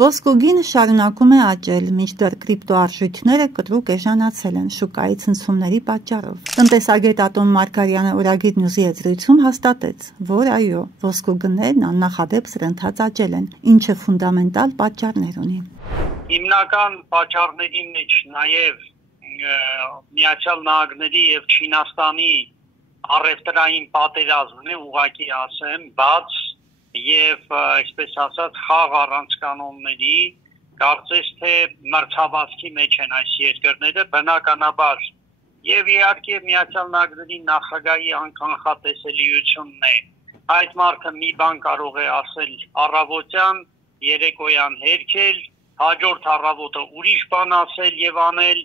Ոսկու գինը շարունակում է աճել, մինչդեռ կրիպտոարժույթները կտրուկ էժանացել են շուկայի ցնցումների պատճառով։ Տնտեսագետ Ատոմ Մարգարյանը Օրագիր Նյուզի հետ զրույցում հաստատեց, որ այո, ոսկու գներն աննախադեպ սրընթաց աճել են, ինչը ֆունդամենտալ պատճառներ ունի։ Հիմնական պատճառների մեջ նաև Միացյալ Նահանգների եւ Չինաստանի առևտրային պատերազմն է, ուղղակի ասեմ, բաց եւ այսպես ասած խաղ առանց կանոնների, կարծես թե մրցավազքի մեջ են այս երկրները, բնականաբար եւ իհարկե Միացյալ Նահանգների նախագահի անկանխատեսելիությունն է։ Այդ մարդը մի բան կարող է ասել առավոտյան, երեկոյան հերքել, հաջորդ առավոտը ուրիշ բան ասել եւ անել,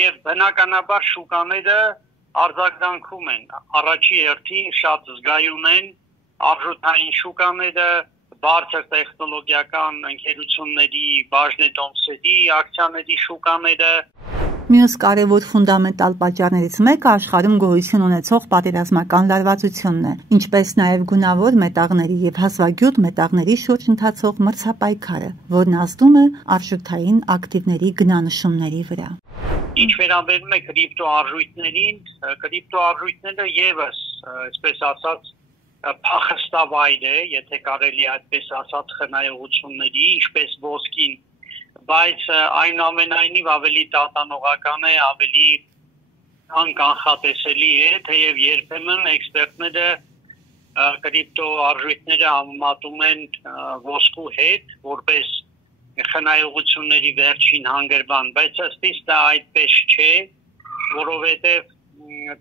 եւ բնականաբար շուկաները արձագանքում են, առաջի հերթին շատ զգայուն են արժութային շուկաները, բարձր տեխնոլոգիական ընկերությունների, բաժնետոմսերի, ակցիաների շուկաները։ Մյուս կարևոր ֆունդամենտալ պատճառներից մեկը աշխարհում գոյություն ունեցող պատերազմական լարվածությունն է, ինչպես նաև գունավոր մետաղների եւ հազվագյուտ մետաղների շուրջ ընթացող մրցապայքարը, որն ազդում է արժութային ակտիվների գնանշումների վրա։ Ինչ վերաբերում է կրիպտոարժույթներին, կրիպտոարժույթները եւս, այսպես ասած, փախստավայր է, եթե կարելի այդպես ասած խնայողությունների, ինչպես ոսկին, բայց այնուամենայնիվ ավելի տատանողական է, ավելի անկանխատեսելի է, թեև երբեմն էքսպերտները կրիպտոարժույթները համեմատում են ոսկու հետ, որպես խնայողությունների վերջին հանգրվան, բայց ըստիս դա այդպես չէ, որովհետև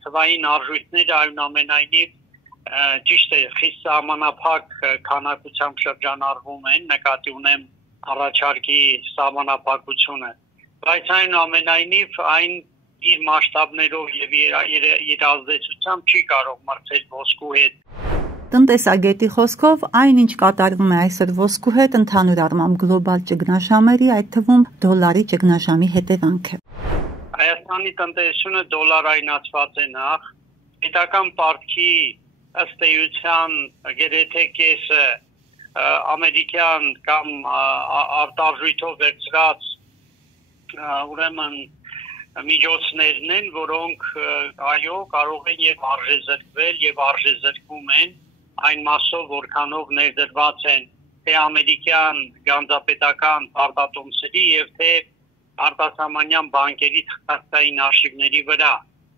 թվային արժույթները այնուամենայնիվ ճիշտ է, խիստ սահմանափակ քանակությամբ շրջանառվում են, նկատի ունեմ առաջարկի սահմանափակությունը, բայց այնուամենայնիվ այն իր մասշտաբներով եւ իր ազդեցությամբ չի կարող մրցել ոսկու հետ։ Տնտեսագետի խոսքով այն, ինչ կատարվում է այսօր ոսկու հետ, ընդհանուր առմամբ գլոբալ ճգնաժամերի, այդ թվում դոլարի ճգնաժամի հետևանք է։ Հայաստանի տնտեսությունը դոլարայնացված է նախ, պետական պարտքի ըստ էության գրեթե կեսը ամերիկյան կամ արտարժույթով վերցրած ուրեմն միջոցներն են, որոնք այո կարող են եւ արժեզրկվել եւ արժեզրկվում են այն մասով, որքանով ներդրված են թե ամերիկյան գանձապետական արտատոմսերի եւ թե արտասահմանյան բանկերի թղթային արխիվների վրա։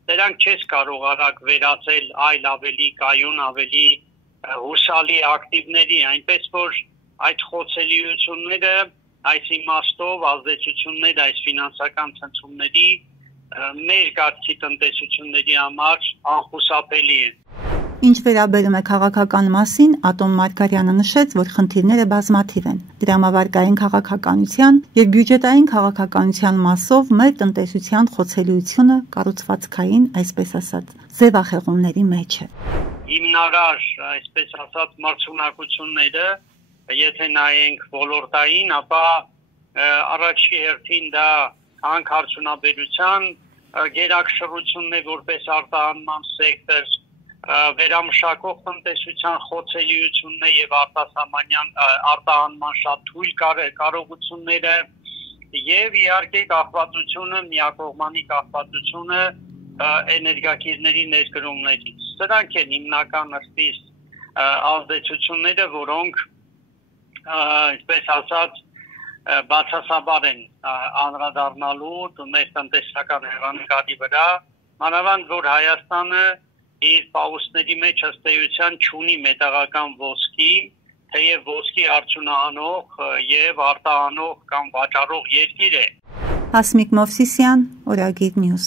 Դրանք չես կարող արագ վերածել այլ ավելի կայուն, ավելի հուսալի ակտիվների, այնպես որ այդ խոցելիությունները, այս իմաստով ազդեցությունները այս ֆինանսական ցնցումների մեր կարգի տնտեսությունների համար անխուսափելի են։ Ինչ վերաբերում է քաղաքական մասին, Ատոմ Մարգարյանը նշեց, որ խնդիրները բազմաթիվ են։ Դրամավարկային քաղաքականության եւ բյուջետային քաղաքականության մասով մեր տնտեսության խոցելիությունը կառուցվածքային, այսպես ասած, ձևախեղումների մեջ է։ Հիմնարար, այսպես ասած, մրցունակությունները, եթե նայենք ոլորտային, ապա առաջի հերթին դա հանքարդյունաբերության գերակշռությունն է որպես արտահանման սեկտոր, վերամշակող տնտեսության խոցելիությունն է եւ արտահանման շատ թույլ կարողությունները եւ իհարկե կախվածությունը, միակողմանի կախվածությունը էներգակիրների ներկրումներից։ Սրանք են հիմնական ըստիս ազդեցությունները, որոնք այսպես ասած բացասաբար են անդրադառնալու մեր տնտեսական հեռանկարի վրա, մանավանդ որ Հայաստանը իր պաուսների մեջ ըստ էության չունի մետաղական ոսկի, թեև ոսկի արդյունահանող եւ արտահանող կամ վաճառող երկիր է։ Հասմիկ Մովսիսյան, Օրագիր Նյուզ։